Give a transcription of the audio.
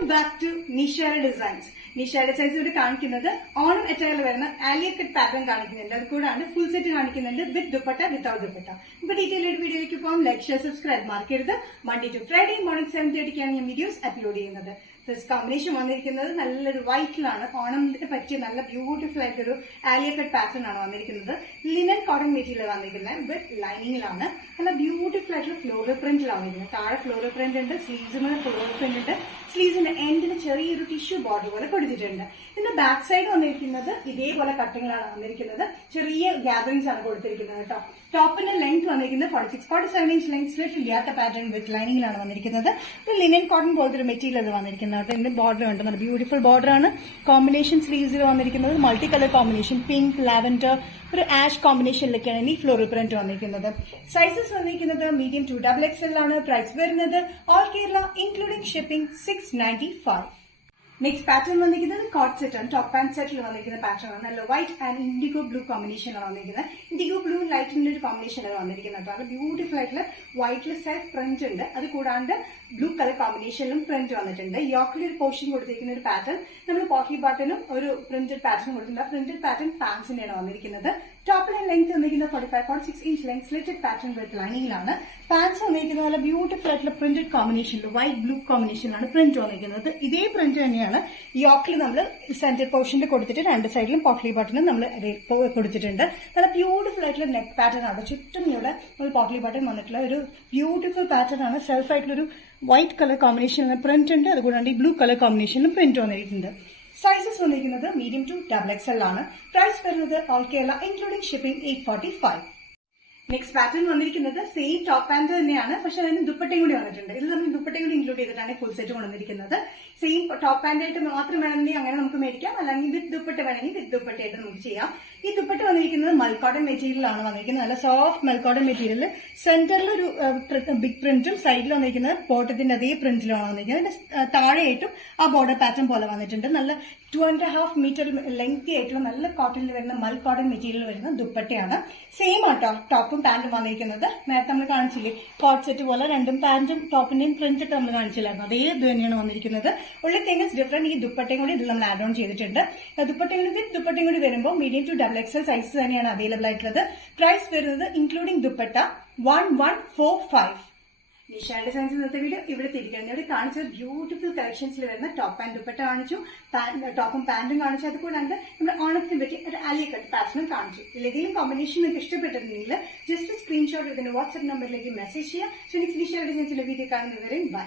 Welcome back to Nishara designs. Nishara designs ഇവിടെ കാണിക്കുന്നത് ഓണം അറ്റയറിൽ വരുന്ന ആലിയ കട്ട് പാറ്റേൺ കാണിക്കുന്നുണ്ട്. അത് കൂടാണ്ട് ഫുൾ സെറ്റ് കാണിക്കുന്നുണ്ട് വിത്ത് ദുപ്പട്ട വിത്തൗട്ട് ദുപ്പട്ട. ഇപ്പൊ ഡീറ്റെയിൽ ആയിട്ട് വീഡിയോയിലേക്ക് പോകാം. ലൈക്ക്, ഷെയർ, സബ്സ്ക്രൈബ് മാർക്കരുത്. Monday to Friday മോർണിംഗ് 7:30 ഞാൻ വീഡിയോസ് അപ്ലോഡ് ചെയ്യുന്നത്. ഫസ്റ്റ് കോമ്പിനേഷൻ വന്നിരിക്കുന്നത് നല്ലൊരു വൈറ്റിലാണ്. ഓണത്തിന് പറ്റിയ നല്ല ബ്യൂട്ടിഫുൾ ആയിട്ടൊരു ആലിയ കട്ട് പാറ്റേൺ ആണ് വന്നിരിക്കുന്നത്. ലിനൻ കോട്ടൺ മെറ്റീരിയൽ വന്നിരിക്കുന്നത് വിത്ത് ലൈനിങ്ങിലാണ്. നല്ല ബ്യൂട്ടിഫുൾ ആയിട്ടുള്ള ഫ്ലോറൽ പ്രിന്റിലാണ് വന്നിരിക്കുന്നത്. താഴെ ഫ്ലോറൽ പ്രിന്റ് ഉണ്ട്, സ്ലീവ്സിന് ഫ്ലോറൽ പ്രിന്റ് ഉണ്ട്, സ്ലീവ്സിന്റെ എൻഡിന് ചെറിയൊരു ടിഷ്യൂ ബോർഡർ പോലെ കൊടുത്തിട്ടുണ്ട്. ഇതിന്റെ ബാക്ക് സൈഡ് വന്നിരിക്കുന്നത് ഇതേപോലെ കട്ടിങ്ങളാണ് വന്നിരിക്കുന്നത്. ചെറിയ ഗ്യാദറിംഗ്സ് ആണ് കൊടുത്തിരിക്കുന്നത് കേട്ടോ. ടോപ്പിന്റെ ലെങ്ത് വന്നിരിക്കുന്നത് 46-47 ഇഞ്ച് ലെങ്ത് സ്ലിറ്റ് ഇല്ലാത്ത പാറ്റേൺ വിത്ത് ലൈനിങ്ങിലാണ് വന്നിരിക്കുന്നത്. ലിനൻ കോട്ടൺ പോലത്തെ ഒരു മെറ്റീരിയൽ വന്നിരിക്കുന്നത് കേട്ടോ. ഇതിന്റെ ബോർഡർ ഉണ്ട്, നല്ല ബ്യൂട്ടിഫുൾ ബോർഡർ ആണ്. കോമ്പിനേഷൻ സ്ലീവ്സിൽ വന്നിരിക്കുന്നത് multi colour combination, pink, lavender, ഒരു ആഷ് കോമ്പിനേഷനിലൊക്കെയാണ് ഈ ഫ്ലോറൽ പ്രിന്റ് വന്നിരിക്കുന്നത്. സൈസസ് വന്നിരിക്കുന്നത് മീഡിയം ടു XXL ആണ്. പ്രൈസ് വരുന്നത് all Kerala including shipping 695. Next pattern വന്നിരിക്കുന്നത് കോട്ട് സെറ്റ് ആണ്. ടോപ്പ് ആൻഡ് സെറ്റിൽ വന്നിരിക്കുന്ന പാറ്റേൺ ആണ്. നല്ല വൈറ്റ് ആൻഡ് ഇൻഡിഗോ ബ്ലൂ കോമ്പിനേഷനാണ് വന്നിരിക്കുന്നത്. ഇൻഡിഗോ ബ്ലൂ ലൈറ്റിന്റെ ഒരു കോമ്പിനേഷനാണ് വന്നിരിക്കുന്നത്. അത് ബ്യൂട്ടിഫുൾ ആയിട്ടുള്ള വൈറ്റിൽ സെൽഫ് പ്രിന്റ് ഉണ്ട്. അത് കൂടാണ്ട് ബ്ലൂ കളർ കോമ്പിനേഷനിലും പ്രിന്റ് വന്നിട്ടുണ്ട്. യോക്കിൽ ഒരു പോർഷൻ കൊടുത്തിരിക്കുന്ന ഒരു പാറ്റേൺ, നമ്മൾ പോക്കി ബട്ടണും ഒരു പ്രിന്റഡ് പാറ്റേൺ കൊടുത്തിട്ടുണ്ട്. പ്രിന്റഡ് പാറ്റേൺ പാൻസിന്റെയാണ് വന്നിരിക്കുന്നത്. ടോപ്പിലെ ലെങ്ത് വന്നിരിക്കുന്നത് 45-46 inch length slitted pattern with ലൈനിങ്ങിലാണ്. പാൻസ് വന്നിരിക്കുന്നത് നല്ല ബ്യൂട്ടിഫുൾ ആയിട്ടുള്ള പ്രിന്റഡ് കോമ്പിനേഷനിൽ വൈറ്റ് ബ്ലൂ കോമ്പിനേഷനിലാണ് പ്രിന്റ് വന്നിരിക്കുന്നത്. ഇതേ പ്രിന്റ് തന്നെയാണ് യോക്കിൽ നമ്മൾ സെന്റർ പോർഷനിൽ കൊടുത്തിട്ട് രണ്ട് സൈഡിലും പോട്ട്ലി ബട്ടണും നമ്മൾ കൊടുത്തിട്ടുണ്ട്. നല്ല ബ്യൂട്ടിഫുൾ ആയിട്ടുള്ള നെക്ക് പാറ്റേൺ ആണ്. ചുറ്റും ഇവിടെ ഒരു പോട്ട്ലി ബട്ടൺ വന്നിട്ടുള്ള ഒരു ബ്യൂട്ടിഫുൾ പാറ്റേൺ ആണ്. സെൽഫ് ആയിട്ടുള്ള ഒരു വൈറ്റ് കളർ കോമ്പിനേഷനിൽ പ്രിന്റ് ഉണ്ട്. അതുകൂടാണ്ട് ഈ ബ്ലൂ കളർ കോമ്പിനേഷനിലും പ്രിന്റ് വന്നിട്ടുണ്ട്. സൈസസ് വന്നിരിക്കുന്നത് മീഡിയം ടു XXL ആണ്. പ്രൈസ് വരുന്നത് all Kerala including shipping 845. Next pattern വന്നിരിക്കുന്നത് സെയിം ടോപ്പ് പാന്റ് തന്നെയാണ്, പക്ഷെ അതിന് ദുപ്പട്ടയും കൂടി വന്നിട്ടുണ്ട്. ഇതിൽ നമ്മൾ ദുപ്പട്ടയും കൂടി ഇൻക്ലൂഡ് ചെയ്തിട്ടാണ് ഫുൾ സെറ്റ് കൊണ്ടുവന്നിരിക്കുന്നത്. സെയിം ടോപ്പ് പാന്റ് ആയിട്ട് മാത്രം വേണമെങ്കിൽ അങ്ങനെ നമുക്ക് മേടിക്കാം, അല്ലെങ്കിൽ വിത്ത് ദുപ്പട്ട വേണമെങ്കിൽ വിത്ത് ദുപ്പട്ടയായിട്ട് നമുക്ക് ചെയ്യാം. ഈ ദുപ്പട്ട വന്നിരിക്കുന്നത് മൽക്കോട്ടൺ മെറ്റീരിയലാണ് വന്നിരിക്കുന്നത്. നല്ല സോഫ്റ്റ് മൽക്കോട്ടൺ മെറ്റീരിയൽ. സെന്ററിൽ ഒരു ബിഗ് പ്രിന്റും സൈഡിൽ വന്നിരിക്കുന്നത് ബോട്ടത്തിന്റെ അതേ പ്രിന്റിലാണ് വന്നിരിക്കുന്നത്. താഴെയായിട്ടും ആ ബോർഡർ പാറ്റേൺ പോലെ വന്നിട്ടുണ്ട്. നല്ല 2.5 മീറ്റർ ലെങ്തി ആയിട്ടുള്ള നല്ല കോട്ടണിൽ വരുന്ന മൽ കോട്ടൺ മെറ്റീരിയൽ വരുന്ന ദുപ്പട്ടയാണ്. സെയിം ആട്ടോ ടോപ്പും പാന്റും വന്നിരിക്കുന്നത്. നേരത്തെ നമ്മൾ കാണിച്ചില്ലേ കോട്ട് സെറ്റ് പോലെ രണ്ടും പാന്റും ടോപ്പിന്റെയും പ്രിന്റ് ഒക്കെ നമ്മൾ കാണിച്ചില്ലായിരുന്നു, അതേ ഇത് തന്നെയാണ് വന്നിരിക്കുന്നത്. ഉള്ള തിങ്സ് ഡിഫറെന്റ്, ഈ ദുപ്പട്ടയും കൂടി ഇതിൽ നമ്മൾ ആഡ് ഓൺ ചെയ്തിട്ടുണ്ട്. ദുപ്പട്ടയും കൂടി വിത്ത് ദുപ്പട്ടയും കൂടി വരുമ്പോൾ മീഡിയം ടു XXL സൈസ് തന്നെയാണ് അവൈലബിൾ ആയിട്ടുള്ളത്. പ്രൈസ് വരുന്നത് ഇൻക്ലൂഡിംഗ് ദുപ്പട്ട 1145. നിഷാ ഡിസൈൻസ് ഇന്നത്തെ വീഡിയോ ഇവിടെ തിരിക്കണം. ഇവിടെ കാണിച്ച ബ്യൂട്ടിഫുൾ കളക്ഷൻസിൽ വരുന്ന ടോപ്പ് ആൻഡ് ദുപ്പട്ട കാണിച്ചു, ടോപ്പും പാന്റും കാണിച്ചു. അതുകൂടാണ്ട് നമ്മുടെ ഓണത്തിന് പറ്റി ഒരു ആലിയ കട്ട് പാറ്റേണും കാണിച്ചു. ഇതിലേതെങ്കിലും കോമ്പിനേഷൻ നിങ്ങൾക്ക് ഇഷ്ടപ്പെട്ടിട്ടുണ്ടെങ്കിൽ ജസ്റ്റ് സ്ക്രീൻഷോട്ട് ഇതിന്റെ വാട്സ്ആപ്പ് നമ്പറിലേക്ക് മെസ്സേജ് ചെയ്യുക. സോ നെക്സ്റ്റ് നിഷാ ഡിസൈൻസിലെ വീഡിയോ കാണുന്നവരെയും ബൈ.